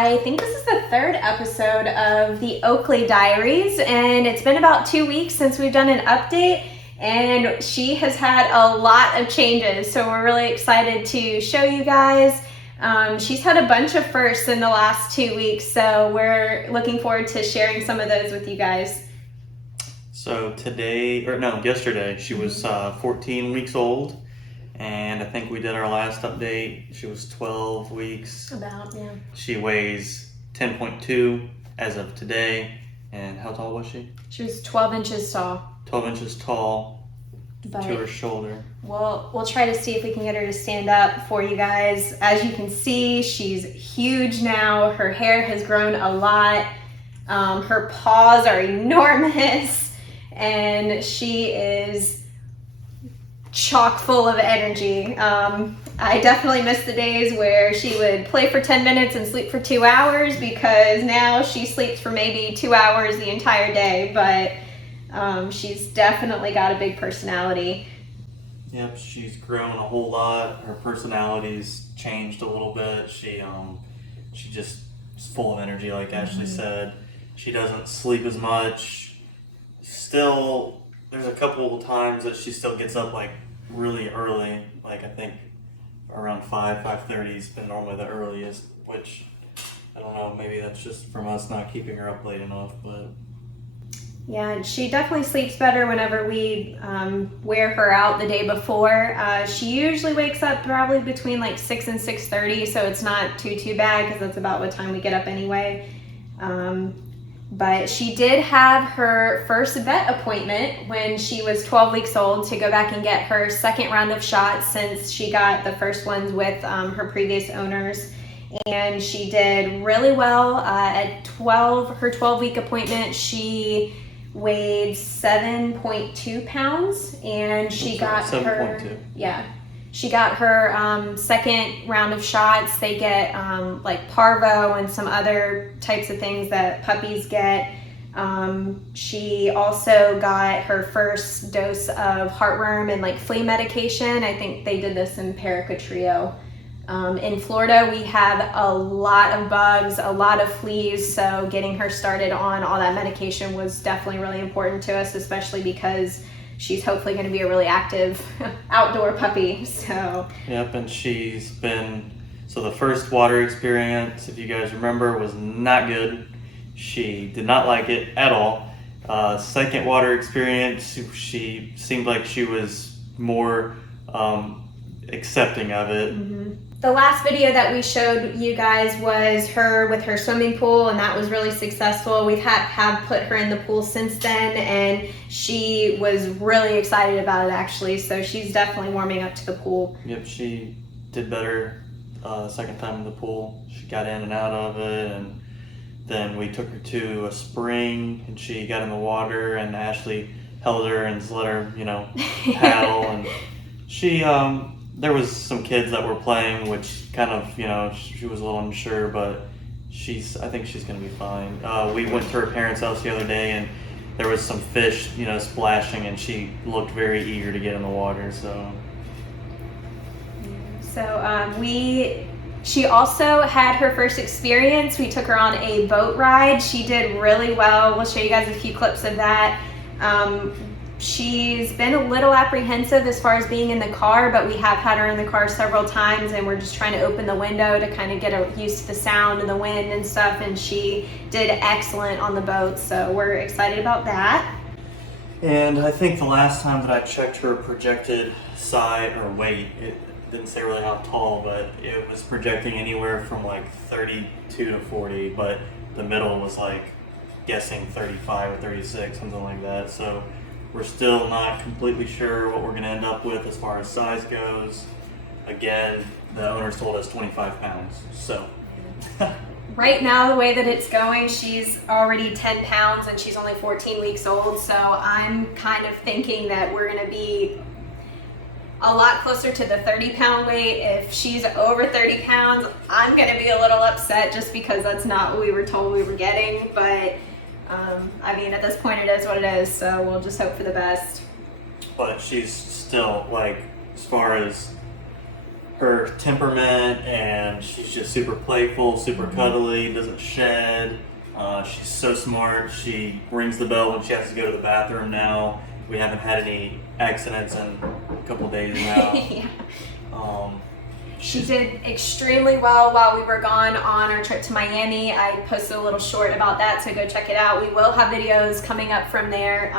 I think this is the third episode of the Oakley Diaries, and it's been about 2 weeks since we've done an update, and she has had a lot of changes, so we're really excited to show you guys. She's had a bunch of firsts in the last 2 weeks, so we're looking forward to sharing some of those with you guys. So yesterday she was 14 weeks old, and I think we did our last update. She was 12 weeks. About, yeah. She weighs 10.2 as of today. And how tall was she? She was 12 inches tall. 12 inches tall to her shoulder. We'll try to see if we can get her to stand up for you guys. As you can see, she's huge now. Her hair has grown a lot. Her paws are enormous, and she is chock full of energy. I definitely miss the days where she would play for 10 minutes and sleep for 2 hours, because now she sleeps for maybe 2 hours the entire day, but she's definitely got a big personality. Yep, she's grown a whole lot. Her personality's changed a little bit. She just is full of energy, like Ashley said. She doesn't sleep as much. Still, there's a couple of times that she still gets up like really early. Like I think around 5:30 has been normally the earliest, which I don't know, maybe that's just from us not keeping her up late enough, but yeah, she definitely sleeps better whenever we wear her out the day before. She usually wakes up probably between like 6 and 6:30, so it's not too bad, because that's about what time we get up anyway. But she did have her first vet appointment when she was 12 weeks old to go back and get her second round of shots, since she got the first ones with her previous owners. And she did really well. At her 12-week appointment, she weighed 7.2 pounds, and she got 7.2. She got her second round of shots. They get like parvo and some other types of things that puppies get. She also got her first dose of heartworm and like flea medication. I think they did this in Paracatrio. In Florida, we have a lot of bugs, a lot of fleas, so getting her started on all that medication was definitely really important to us, especially because she's hopefully going to be a really active outdoor puppy. So yep, and the first water experience, if you guys remember, was not good. She did not like it at all. Second water experience, she seemed like she was more accepting of it. The last video that we showed you guys was her with her swimming pool, and that was really successful. We've have put her in the pool since then, and she was really excited about it actually, so she's definitely warming up to the pool. Yep, she did better the second time in the pool. She got in and out of it, and then we took her to a spring, and she got in the water, and Ashley held her and let her, paddle, and she there was some kids that were playing, which kind of, she was a little unsure, but I think she's going to be fine. We went to her parents' house the other day, and there was some fish, splashing, and she looked very eager to get in the water, so. She also had her first experience. We took her on a boat ride. She did really well. We'll show you guys a few clips of that. She's been a little apprehensive as far as being in the car, but we have had her in the car several times, and we're just trying to open the window to kind of get her used to the sound and the wind and stuff, and she did excellent on the boat, so we're excited about that. And I think the last time that I checked her projected size or weight, it didn't say really how tall, but it was projecting anywhere from like 32 to 40, but the middle was like guessing 35 or 36, something like that, so we're still not completely sure what we're going to end up with as far as size goes. Again, the owners told us 25 pounds, so. Right now, the way that it's going, she's already 10 pounds and she's only 14 weeks old, so I'm kind of thinking that we're going to be a lot closer to the 30-pound weight. If she's over 30 pounds, I'm going to be a little upset just because that's not what we were told we were getting, but at this point it is what it is, so we'll just hope for the best. But she's still, like, as far as her temperament, and she's just super playful, super cuddly, doesn't shed. She's so smart. She rings the bell when she has to go to the bathroom now. We haven't had any accidents in a couple days now. Yeah. She did extremely well while we were gone on our trip to Miami. I posted a little short about that, so go check it out. We will have videos coming up from there.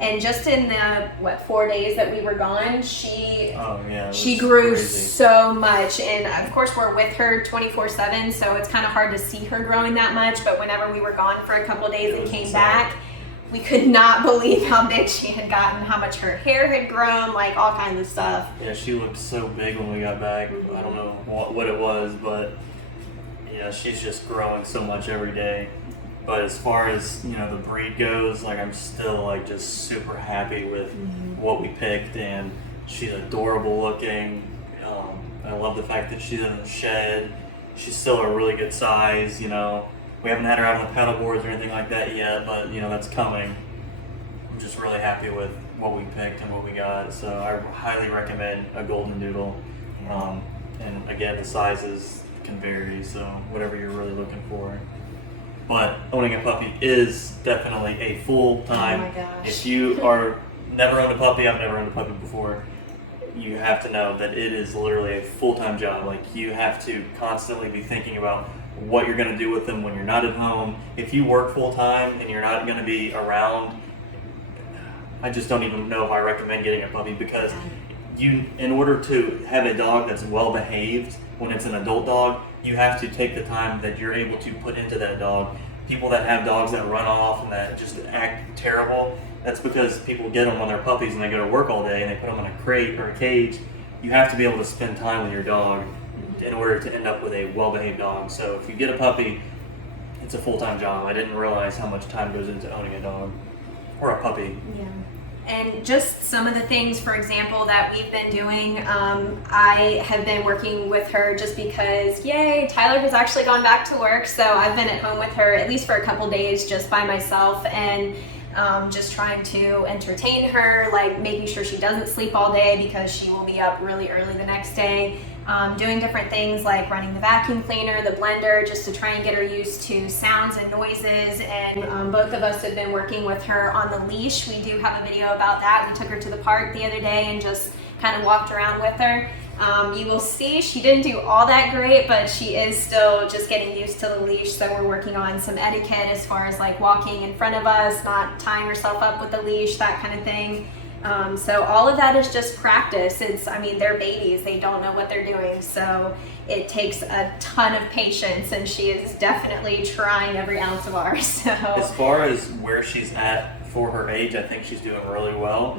And just in the 4 days that we were gone, she grew crazy. so much. And of course, we're with her 24/7, so it's kind of hard to see her growing that much. But whenever we were gone for a couple of days and came back, we could not believe how big she had gotten, how much her hair had grown, like all kinds of stuff. Yeah, she looked so big when we got back. I don't know what it was, but yeah, she's just growing so much every day. But as far as, the breed goes, like, I'm still like just super happy with what we picked, and she's adorable looking. I love the fact that she doesn't shed. She's still a really good size, We haven't had her out on the paddle boards or anything like that yet, but that's coming. I'm just really happy with what we picked and what we got. So I highly recommend a Goldendoodle. And again, the sizes can vary, so whatever you're really looking for. But owning a puppy is definitely a full-time. Oh my gosh. If you are never owned a puppy, I've never owned a puppy before, you have to know that it is literally a full-time job. Like, you have to constantly be thinking about what you're going to do with them when you're not at home. If you work full-time and you're not going to be around, I just don't even know if I recommend getting a puppy, because in order to have a dog that's well-behaved when it's an adult dog, you have to take the time that you're able to put into that dog. People that have dogs that run off and that just act terrible, that's because people get them when they're puppies and they go to work all day and they put them in a crate or a cage. You have to be able to spend time with your dog in order to end up with a well-behaved dog. So if you get a puppy, it's a full-time job. I didn't realize how much time goes into owning a dog or a puppy. Yeah. And just some of the things, for example, that we've been doing, I have been working with her just because, yay, Tyler has actually gone back to work, so I've been at home with her at least for a couple days just by myself, and just trying to entertain her, like making sure she doesn't sleep all day because she will be up really early the next day. Doing different things like running the vacuum cleaner, the blender, just to try and get her used to sounds and noises. And both of us have been working with her on the leash. We do have a video about that. We took her to the park the other day and just kind of walked around with her. You will see she didn't do all that great, but she is still just getting used to the leash. So we're working on some etiquette as far as like walking in front of us, not tying herself up with the leash, that kind of thing. So all of that is just practice. They're babies. They don't know what they're doing. So it takes a ton of patience, and she is definitely trying every ounce of ours. So as far as where she's at for her age, I think she's doing really well.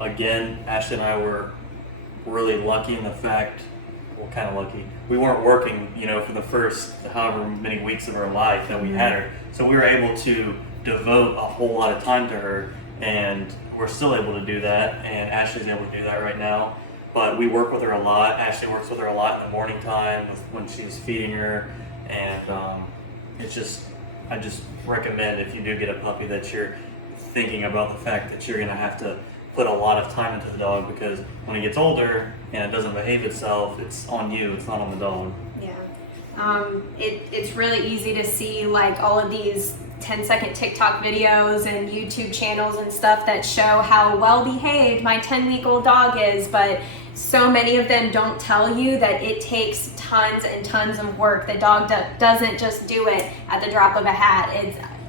Again, Ashley and I were really lucky in the fact, kind of lucky. We weren't working, for the first however many weeks of her life that we had her. So we were able to devote a whole lot of time to her, and we're still able to do that, and Ashley's able to do that right now. But we work with her a lot. Ashley works with her a lot in the morning time when she's feeding her, and I just recommend, if you do get a puppy, that you're thinking about the fact that you're going to have to put a lot of time into the dog, because when it gets older and it doesn't behave itself, it's on you, it's not on the dog. Yeah. It's really easy to see like all of these 10-second TikTok videos and YouTube channels and stuff that show how well behaved my 10-week-old dog is, but so many of them don't tell you that it takes tons and tons of work. The dog doesn't just do it at the drop of a hat.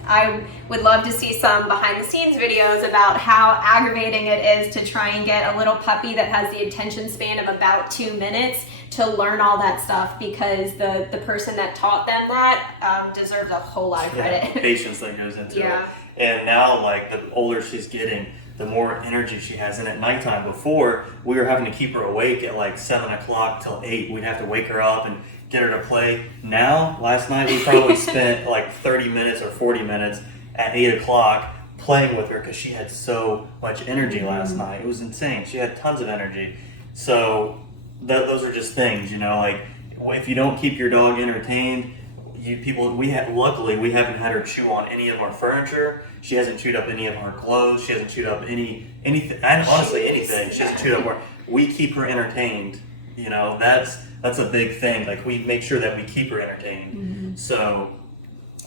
I would love to see some behind the scenes videos about how aggravating it is to try and get a little puppy that has the attention span of about 2 minutes to learn all that stuff, because the person that taught them that deserves a whole lot of credit. Yeah, patience that goes into it. And now, like, the older she's getting, the more energy she has. And at nighttime, before, we were having to keep her awake at like 7 o'clock till 8. We'd have to wake her up and get her to play. Now, last night, we probably spent like 30 minutes or 40 minutes at 8 o'clock playing with her, because she had so much energy last night. It was insane. She had tons of energy. So those are just things, like, if you don't keep your dog entertained, luckily we haven't had her chew on any of our furniture. She hasn't chewed up any of our clothes. She hasn't chewed up anything, and honestly anything. She hasn't chewed up we keep her entertained You know, that's a big thing. Like, we make sure that we keep her entertained. So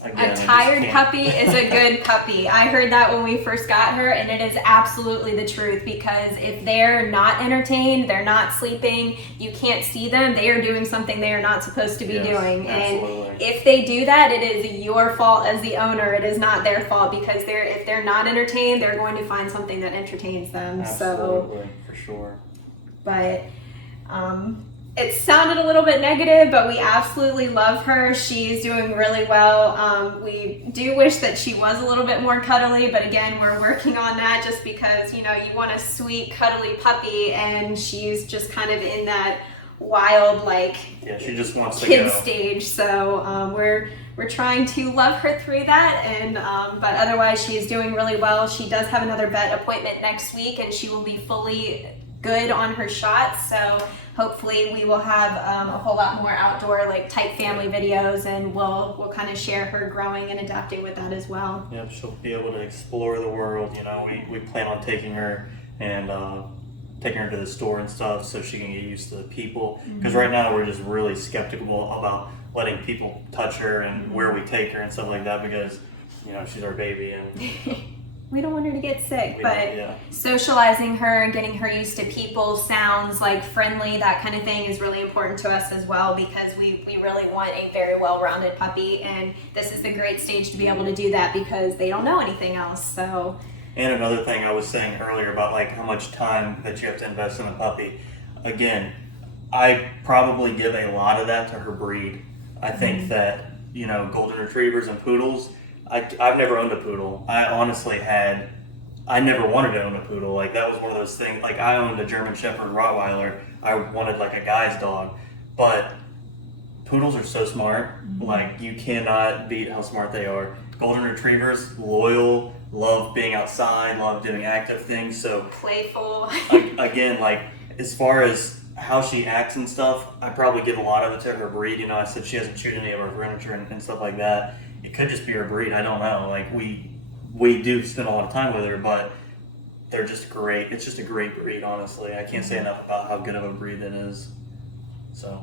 again, A tired puppy is a good puppy. I heard that when we first got her, and it is absolutely the truth, because if they're not entertained, they're not sleeping, you can't see them, they are doing something they are not supposed to be doing. Absolutely. And if they do that, it is your fault as the owner. It is not their fault, because if they're not entertained, they're going to find something that entertains them. Absolutely, for sure. But it sounded a little bit negative, but we absolutely love her. She's doing really well. We do wish that she was a little bit more cuddly, but again, we're working on that, just because, you know, you want a sweet, cuddly puppy, and she's just kind of in that wild, like, she just wants to kid go. stage. So we're trying to love her through that, and but otherwise she's doing really well. She does have another vet appointment next week, and she will be fully good on her shots. So hopefully we will have a whole lot more outdoor, like, type family videos, and we'll kind of share her growing and adapting with that as well. Yep, she'll be able to explore the world. You know, we plan on taking her and taking her to the store and stuff, so she can get used to the people. Because right now we're just really skeptical about letting people touch her and where we take her and stuff like that, because, you know, she's our baby and we don't want her to get sick, but socializing her and getting her used to people, sounds, like, friendly, that kind of thing is really important to us as well, because we really want a very well-rounded puppy, and this is the great stage to be able to do that, because they don't know anything else. So. And another thing I was saying earlier about, like, how much time that you have to invest in a puppy. Again, I probably give a lot of that to her breed. I think that, you know, golden retrievers and poodles, I've never owned a poodle. I never wanted to own a poodle. Like, that was one of those things. Like, I owned a German Shepherd Rottweiler. I wanted, like, a guy's dog. But poodles are so smart. Like, you cannot beat how smart they are. Golden retrievers, loyal, love being outside, love doing active things. So playful. Again, like, as far as how she acts and stuff, I probably give a lot of it to her breed. You know, I said she hasn't chewed any of her furniture and stuff like that. It could just be her breed. I don't know. Like, we do spend a lot of time with her, but they're just great. It's just a great breed, honestly. I can't say enough about how good of a breed it is. So.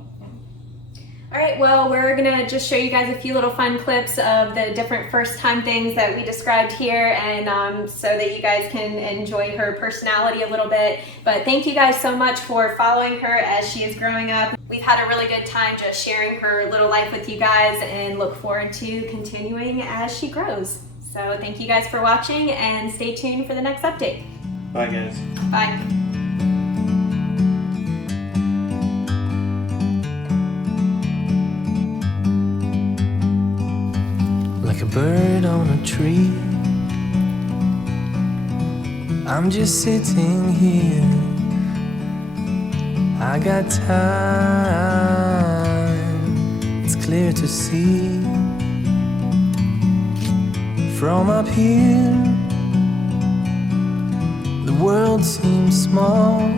All right, well, we're gonna just show you guys a few little fun clips of the different first-time things that we described here, and so that you guys can enjoy her personality a little bit. But thank you guys so much for following her as she is growing up. We've had a really good time just sharing her little life with you guys, and look forward to continuing as she grows. So thank you guys for watching, and stay tuned for the next update. Bye, guys. Bye. Like a bird on a tree, I'm just sitting here. I got time, it's clear to see. From up here, the world seems small.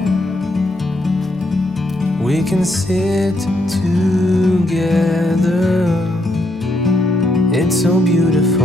We can sit together. It's so beautiful.